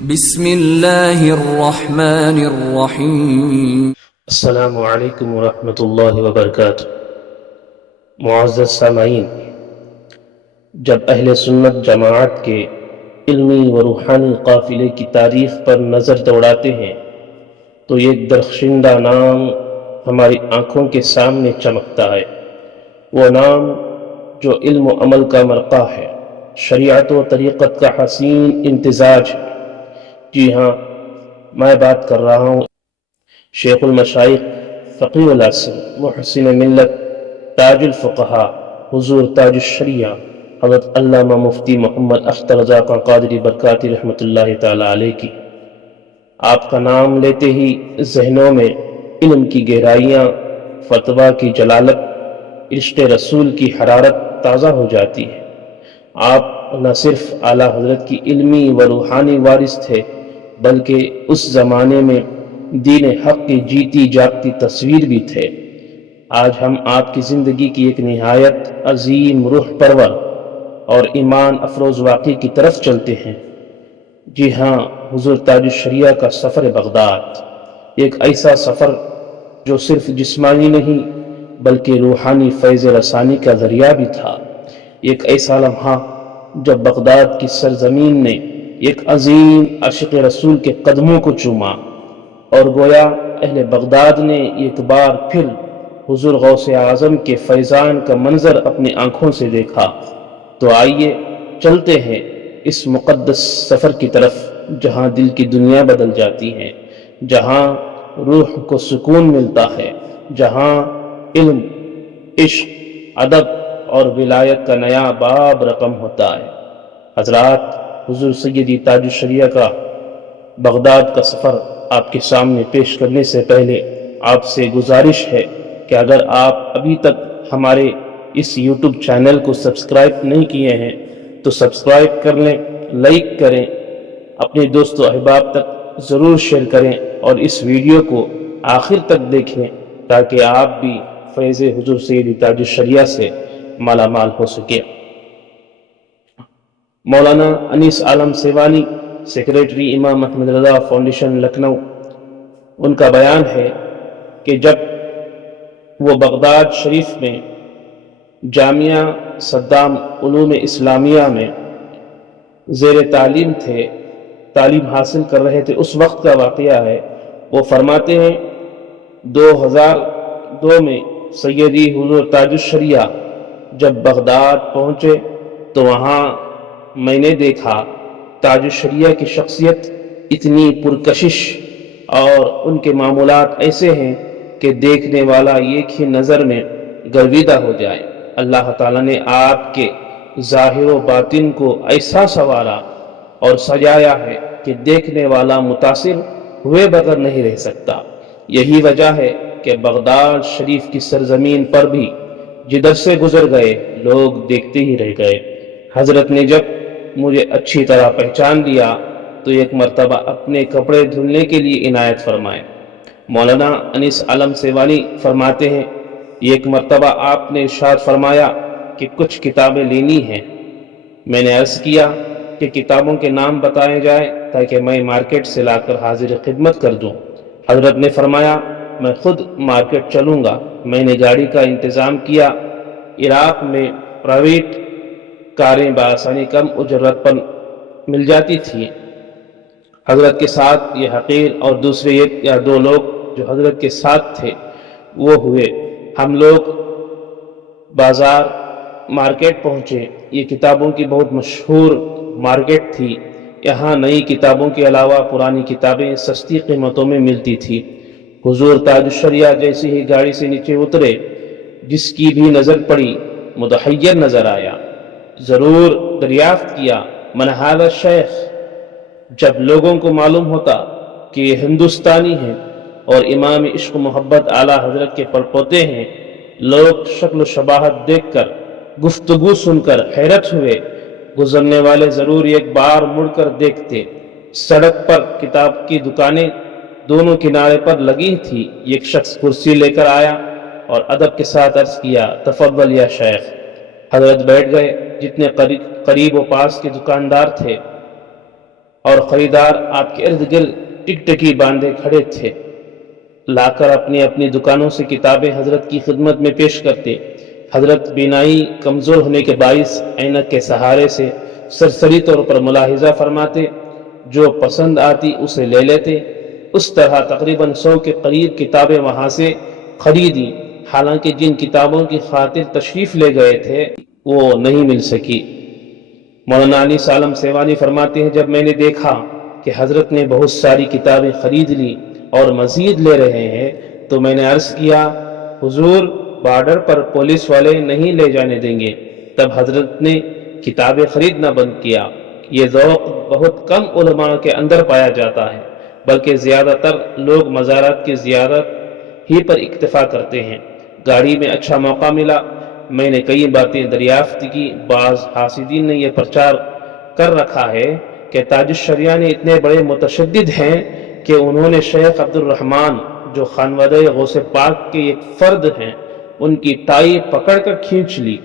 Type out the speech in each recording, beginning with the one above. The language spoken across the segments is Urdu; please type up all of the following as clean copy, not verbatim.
بسم اللہ الرحمن الرحیم۔ السلام علیکم ورحمۃ اللہ وبرکاتہ۔ معزز سامعین، جب اہل سنت جماعت کے علمی و روحانی قافلے کی تاریخ پر نظر دوڑاتے ہیں تو ایک درخشندہ نام ہماری آنکھوں کے سامنے چمکتا ہے، وہ نام جو علم و عمل کا مرقع ہے، شریعت و طریقت کا حسین امتزاج ہے۔ جی ہاں، میں بات کر رہا ہوں شیخ المشائخ فقیہ العصر محسن ملت تاج الفقہاء حضور تاج الشریعہ حضرت علامہ مفتی محمد اختر رضا خان قادری برکاتی رحمۃ اللہ تعالی علیہ کی۔ آپ کا نام لیتے ہی ذہنوں میں علم کی گہرائیاں، فتویٰ کی جلالت، عشق رسول کی حرارت تازہ ہو جاتی ہے۔ آپ نہ صرف اعلیٰ حضرت کی علمی و روحانی وارث تھے بلکہ اس زمانے میں دین حق کی جیتی جاگتی تصویر بھی تھے۔ آج ہم آپ کی زندگی کی ایک نہایت عظیم روح پرور اور ایمان افروز واقعے کی طرف چلتے ہیں۔ جی ہاں، حضور تاج الشریعہ کا سفر بغداد، ایک ایسا سفر جو صرف جسمانی نہیں بلکہ روحانی فیض رسانی کا ذریعہ بھی تھا۔ ایک ایسا لمحہ جب بغداد کی سرزمین نے ایک عظیم عاشق رسول کے قدموں کو چوما اور گویا اہل بغداد نے ایک بار پھر حضور غوث اعظم کے فیضان کا منظر اپنی آنکھوں سے دیکھا۔ تو آئیے چلتے ہیں اس مقدس سفر کی طرف جہاں دل کی دنیا بدل جاتی ہے، جہاں روح کو سکون ملتا ہے، جہاں علم، عشق، ادب اور ولایت کا نیا باب رقم ہوتا ہے۔ حضرات، حضور سیدی تاج الشریعہ کا بغداد کا سفر آپ کے سامنے پیش کرنے سے پہلے آپ سے گزارش ہے کہ اگر آپ ابھی تک ہمارے اس یوٹیوب چینل کو سبسکرائب نہیں کیے ہیں تو سبسکرائب کر لیں، لائک کریں، اپنے دوست و احباب تک ضرور شیئر کریں اور اس ویڈیو کو آخر تک دیکھیں تاکہ آپ بھی فیض حضور سیدی تاج الشریعہ سے مالا مال ہو سکے۔ مولانا انیس عالم سیوانی، سیکریٹری امام احمد رضا فاؤنڈیشن لکھنؤ، ان کا بیان ہے کہ جب وہ بغداد شریف میں جامعہ صدام علوم اسلامیہ میں زیر تعلیم تھے، تعلیم حاصل کر رہے تھے، اس وقت کا واقعہ ہے۔ وہ فرماتے ہیں 2002 میں سیدی حضور تاج الشریعہ جب بغداد پہنچے تو وہاں میں نے دیکھا تاج الشریعہ کی شخصیت اتنی پرکشش اور ان کے معمولات ایسے ہیں کہ دیکھنے والا ایک ہی نظر میں گرویدہ ہو جائے۔ اللہ تعالیٰ نے آپ کے ظاہر و باطن کو ایسا سنوارا اور سجایا ہے کہ دیکھنے والا متاثر ہوئے بغیر نہیں رہ سکتا۔ یہی وجہ ہے کہ بغداد شریف کی سرزمین پر بھی جدھر سے گزر گئے لوگ دیکھتے ہی رہ گئے۔ حضرت نے جب مجھے اچھی طرح پہچان لیا تو ایک مرتبہ اپنے کپڑے دھلنے کے لیے عنایت فرمائے۔ مولانا انیس عالم سیوانی فرماتے ہیں ایک مرتبہ آپ نے ارشاد فرمایا کہ کچھ کتابیں لینی ہیں۔ میں نے عرض کیا کہ کتابوں کے نام بتائے جائیں تاکہ میں مارکیٹ سے لا کر حاضر خدمت کر دوں۔ حضرت نے فرمایا میں خود مارکیٹ چلوں گا۔ میں نے گاڑی کا انتظام کیا۔ عراق میں پرائیویٹ کاریں بآسانی کم اجرت پر مل جاتی تھی۔ حضرت کے ساتھ یہ حقیر اور دوسرے ایک یا دو لوگ جو حضرت کے ساتھ تھے وہ ہوئے۔ ہم لوگ بازار مارکیٹ پہنچے۔ یہ کتابوں کی بہت مشہور مارکیٹ تھی۔ یہاں نئی کتابوں کے علاوہ پرانی کتابیں سستی قیمتوں میں ملتی تھی۔ حضور تاج الشریعہ جیسے ہی گاڑی سے نیچے اترے، جس کی بھی نظر پڑی متحیر نظر آیا۔ ضرور دریافت کیا من ھذا الشیخ۔ جب لوگوں کو معلوم ہوتا کہ یہ ہندوستانی ہیں اور امام عشق محبت اعلیٰ حضرت کے پڑپوتے ہیں، لوگ شکل و شباہت دیکھ کر، گفتگو سن کر حیرت ہوئے۔ گزرنے والے ضرور ایک بار مڑ کر دیکھتے۔ سڑک پر کتاب کی دکانیں دونوں کنارے پر لگی تھی۔ ایک شخص کرسی لے کر آیا اور ادب کے ساتھ عرض کیا تفضل یا شیخ۔ حضرت بیٹھ گئے۔ جتنے قریب و پاس کے دکاندار تھے اور خریدار آپ کے ارد گرد ٹکٹکی باندھے کھڑے تھے، لا کر اپنی اپنی دکانوں سے کتابیں حضرت کی خدمت میں پیش کرتے۔ حضرت بینائی کمزور ہونے کے باعث عینک کے سہارے سے سرسری طور پر ملاحظہ فرماتے، جو پسند آتی اسے لے لیتے۔ اس طرح تقریباً 100 کے قریب کتابیں وہاں سے خریدی، حالانکہ جن کتابوں کی خاطر تشریف لے گئے تھے وہ نہیں مل سکی۔ مولانا انیس عالم سیوانی فرماتے ہیں، جب میں نے دیکھا کہ حضرت نے بہت ساری کتابیں خرید لی اور مزید لے رہے ہیں تو میں نے عرض کیا، حضور بارڈر پر پولیس والے نہیں لے جانے دیں گے۔ تب حضرت نے کتابیں خریدنا بند کیا۔ یہ ذوق بہت کم علماء کے اندر پایا جاتا ہے، بلکہ زیادہ تر لوگ مزارات کی زیارت ہی پر اکتفا کرتے ہیں۔ گاڑی میں اچھا موقع ملا، میں نے کئی باتیں دریافت کی۔ بعض حاسدین نے یہ پرچار کر رکھا ہے کہ تاج الشریعہ نے اتنے بڑے متشدد ہیں کہ انہوں نے شیخ عبد الرحمن جو خانوادہ غوث پاک کے ایک فرد ہیں ان کی ٹائی پکڑ کر کھینچ لی۔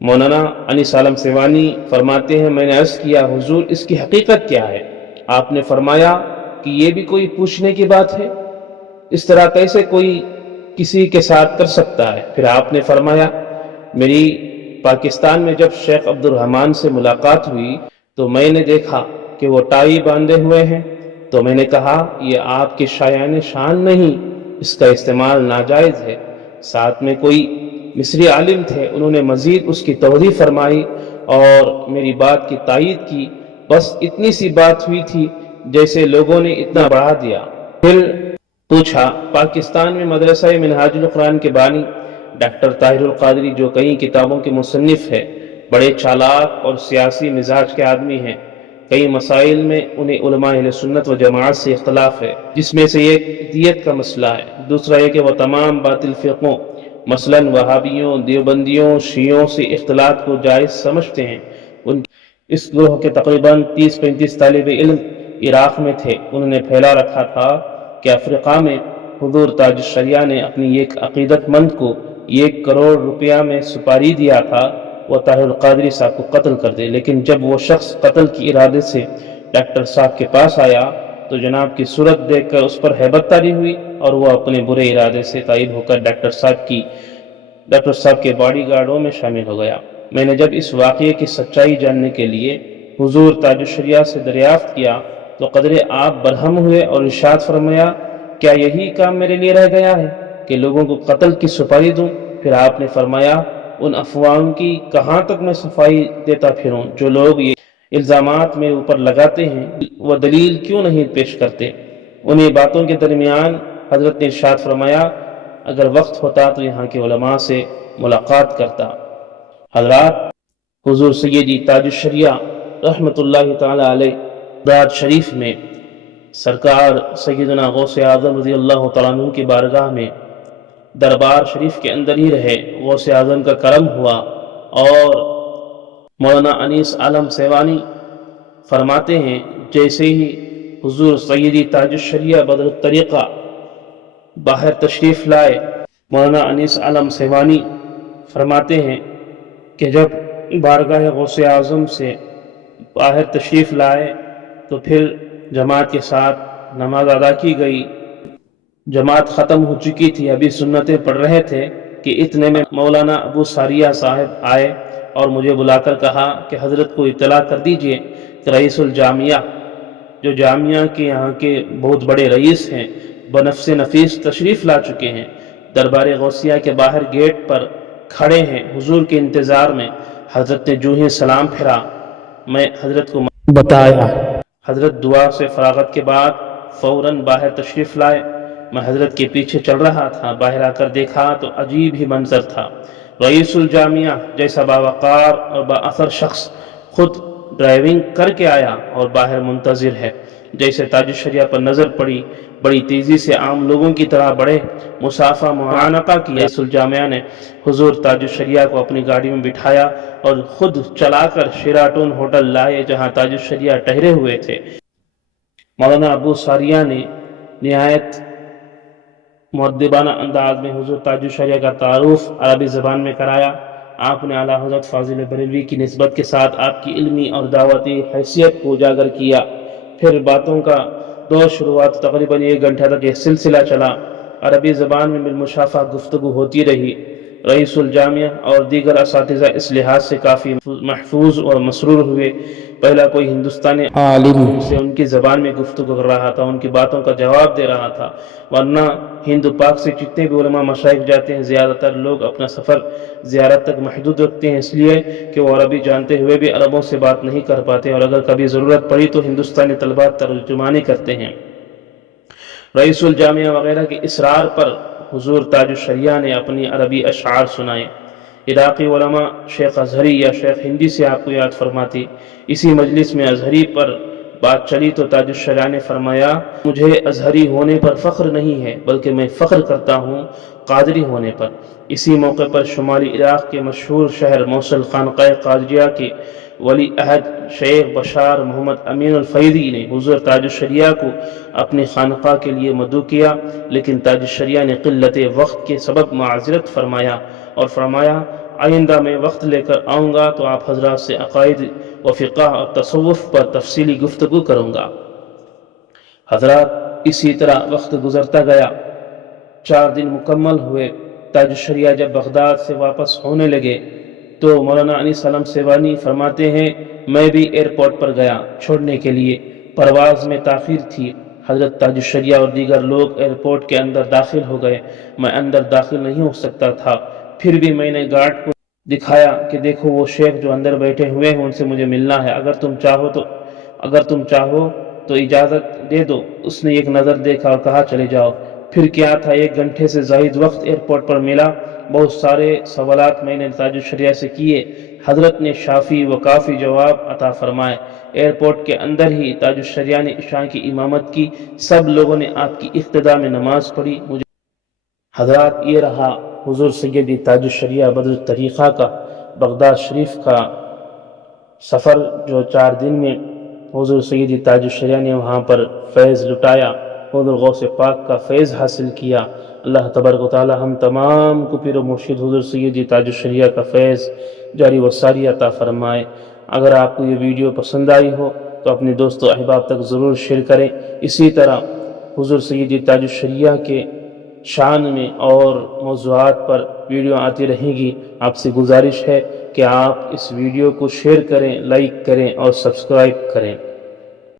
مولانا انیس عالم سیوانی فرماتے ہیں، میں نے عرض کیا، حضور اس کی حقیقت کیا ہے؟ آپ نے فرمایا کہ یہ بھی کوئی پوچھنے کی بات ہے، اس طرح کیسے کوئی کسی کے ساتھ کر سکتا ہے؟ پھر آپ نے فرمایا، میری پاکستان میں جب شیخ عبد الرحمن سے ملاقات ہوئی تو میں نے دیکھا کہ وہ ٹائی باندھے ہوئے ہیں، تو میں نے کہا یہ آپ کے شایان شان نہیں، اس کا استعمال ناجائز ہے۔ ساتھ میں کوئی مصری عالم تھے، انہوں نے مزید اس کی توضیح فرمائی اور میری بات کی تائید کی۔ بس اتنی سی بات ہوئی تھی، جیسے لوگوں نے اتنا بڑھا دیا۔ پھر پوچھا، پاکستان میں مدرسہ منہاج القرآن کے بانی ڈاکٹر طاہر القادری جو کئی کتابوں کے مصنف ہے، بڑے چالاک اور سیاسی مزاج کے آدمی ہیں۔ کئی مسائل میں انہیں علماء اہل سنت و جماعت سے اختلاف ہے، جس میں سے ایک دیت کا مسئلہ ہے، دوسرا یہ کہ وہ تمام باطل فرقوں مثلاً وہابیوں، دیوبندیوں، شیعوں سے اختلاط کو جائز سمجھتے ہیں۔ اس گروہ کے تقریباً 30-35 طالب علم عراق میں تھے۔ انہوں نے پھیلا رکھا تھا کہ افریقہ میں حضور تاج الشریعہ نے اپنی ایک عقیدت مند کو 1 کروڑ روپیہ میں سپاری دیا تھا وہ طاہر القادری صاحب کو قتل کر دے، لیکن جب وہ شخص قتل کی ارادے سے ڈاکٹر صاحب کے پاس آیا تو جناب کی صورت دیکھ کر اس پر ہیبت طاری ہوئی اور وہ اپنے برے ارادے سے تائب ہو کر ڈاکٹر صاحب کے باڈی گارڈوں میں شامل ہو گیا۔ میں نے جب اس واقعے کی سچائی جاننے کے لیے حضور تاج الشریعہ سے دریافت کیا تو قدرے آپ برہم ہوئے اور ارشاد فرمایا، کیا یہی کام میرے لیے رہ گیا ہے کہ لوگوں کو قتل کی سپاری دوں؟ پھر آپ نے فرمایا، ان افواہوں کی کہاں تک میں صفائی دیتا پھروں؟ جو لوگ یہ الزامات میں اوپر لگاتے ہیں وہ دلیل کیوں نہیں پیش کرتے؟ انہیں باتوں کے درمیان حضرت نے ارشاد فرمایا، اگر وقت ہوتا تو یہاں کے علماء سے ملاقات کرتا۔ حضرات، حضور سیدی تاج الشریعہ رحمۃ اللہ تعالی علیہ بغداد شریف میں سرکار سیدنا غوث اعظم رضی اللہ تعالیٰ عنہ کی بارگاہ میں دربار شریف کے اندر ہی رہے۔ غوث اعظم کا کرم ہوا اور مولانا انیس عالم سیوانی فرماتے ہیں، جیسے ہی حضور سیدی تاج الشریعہ بدر الطریقہ باہر تشریف لائے، مولانا انیس عالم سیوانی فرماتے ہیں کہ جب بارگاہ غوث اعظم سے باہر تشریف لائے تو پھر جماعت کے ساتھ نماز ادا کی گئی۔ جماعت ختم ہو چکی تھی، ابھی سنتیں پڑھ رہے تھے کہ اتنے میں مولانا ابو ساریہ صاحب آئے اور مجھے بلا کر کہا کہ حضرت کو اطلاع کر دیجئے کہ رئیس الجامعہ، جو جامعہ کے یہاں کے بہت بڑے رئیس ہیں، بنفس نفیس تشریف لا چکے ہیں، دربار غوثیہ کے باہر گیٹ پر کھڑے ہیں حضور کے انتظار میں۔ حضرت نے جو ہی سلام پھرا، میں حضرت کو بتایا۔ حضرت دعا سے فراغت کے بعد فوراً باہر تشریف لائے۔ میں حضرت کے پیچھے چل رہا تھا، باہر آ کر دیکھا تو عجیب ہی منظر تھا۔ رئیس الجامعہ جیسا باوقار اور با اثر شخص خود ڈرائیونگ کر کے آیا اور باہر منتظر ہے۔ جیسے تاج الشریعہ پر نظر پڑی، بڑی تیزی سے عام لوگوں کی طرح بڑے مسافہ معانقہ کیا۔ رئیس الجامعہ نے حضور تاج الشریعہ کو اپنی گاڑی میں بٹھایا اور خود چلا کر شیراتون ہوٹل لائے جہاں تاج الشریعہ ٹھہرے ہوئے تھے۔ مولانا ابو ساریہ نے نہایت مؤدبانہ انداز میں حضور تاج الشریعہ کا تعارف عربی زبان میں کرایا۔ آپ نے اعلیٰ حضرت فاضل بریلوی کی نسبت کے ساتھ آپ کی علمی اور دعوتی حیثیت کو اجاگر کیا۔ پھر باتوں کا دور شروعات تقریباً 1 گھنٹہ تک یہ سلسلہ چلا، عربی زبان میں بالمشافہ گفتگو ہوتی رہی۔ رئیس الجامعہ اور دیگر اساتذہ اس لحاظ سے کافی محفوظ اور مسرور ہوئے، پہلا کوئی ہندوستانی عالم ان سے ان کی زبان میں گفتگو کر رہا تھا، ان کی باتوں کا جواب دے رہا تھا، ورنہ ہند و پاک سے جتنے بھی علماء مشائخ جاتے ہیں زیادہ تر لوگ اپنا سفر زیارت تک محدود رکھتے ہیں، اس لیے کہ وہ عربی جانتے ہوئے بھی عربوں سے بات نہیں کر پاتے، اور اگر کبھی ضرورت پڑی تو ہندوستانی طلباء ترجمانی کرتے ہیں۔ رئیس الجامعہ وغیرہ کے اصرار پر حضور تاج الشریعہ نے اپنی عربی اشعار سنائے۔ عراقی علماء شیخ ازہری یا شیخ ہندی سے آپ کو یاد فرماتی۔ اسی مجلس میں ازہری پر بات چلی تو تاج الشریعہ نے فرمایا، مجھے ازہری ہونے پر فخر نہیں ہے بلکہ میں فخر کرتا ہوں قادری ہونے پر۔ اسی موقع پر شمالی عراق کے مشہور شہر موصل خانقاہ قادریہ کے ولی عہد شیخ بشار محمد امین الفیضی نے حضور تاج الشریعہ کو اپنی خانقاہ کے لیے مدعو کیا، لیکن تاج الشریعہ نے قلت وقت کے سبب معذرت فرمایا اور فرمایا آئندہ میں وقت لے کر آؤں گا تو آپ حضرات سے عقائد و فقہ اور تصوف پر تفصیلی گفتگو کروں گا۔ حضرات اسی طرح وقت گزرتا گیا، 4 دن مکمل ہوئے۔ تاج الشریعہ جب بغداد سے واپس ہونے لگے تو مولانا انیس علم سیوانی فرماتے ہیں، میں بھی ایئرپورٹ پر گیا چھوڑنے کے لیے، پرواز میں تاخیر تھی۔ حضرت تاج الشریعہ اور دیگر لوگ ایئرپورٹ کے اندر داخل ہو گئے، میں اندر داخل نہیں ہو سکتا تھا، پھر بھی میں نے گارڈ کو دکھایا کہ دیکھو وہ شیخ جو اندر بیٹھے ہوئے ہیں ان سے مجھے ملنا ہے، اگر تم چاہو تو اجازت دے دو۔ اس نے ایک نظر دیکھا اور کہا چلے جاؤ۔ پھر کیا تھا، 1 گھنٹے سے زائد وقت ایئرپورٹ پر ملا۔ بہت سارے سوالات میں نے تاج الشریعہ سے کیے، حضرت نے شافی و کافی جواب عطا فرمائے۔ ایئرپورٹ کے اندر ہی تاج الشریعہ نے عشاء کی امامت کی، سب لوگوں نے آپ کی اقتداء میں نماز پڑھی۔ حضرات یہ رہا حضور سیدی تاج الشریعہ بدر الطریقہ کا بغداد شریف کا سفر، جو 4 دن میں حضور سیدی تاج الشریعہ نے وہاں پر فیض لٹایا، حضور غوث پاک کا فیض حاصل کیا۔ اللہ تبارک و تعالی ہم تمام کو پیر و مرشد حضور سیدی تاج الشریعہ کا فیض جاری و ساری عطا فرمائے۔ اگر آپ کو یہ ویڈیو پسند آئی ہو تو اپنے دوست و احباب تک ضرور شیئر کریں۔ اسی طرح حضور سیدی تاج الشریعہ کے شان میں اور موضوعات پر ویڈیو آتی رہیں گی۔ آپ سے گزارش ہے کہ آپ اس ویڈیو کو شیئر کریں، لائک کریں اور سبسکرائب کریں۔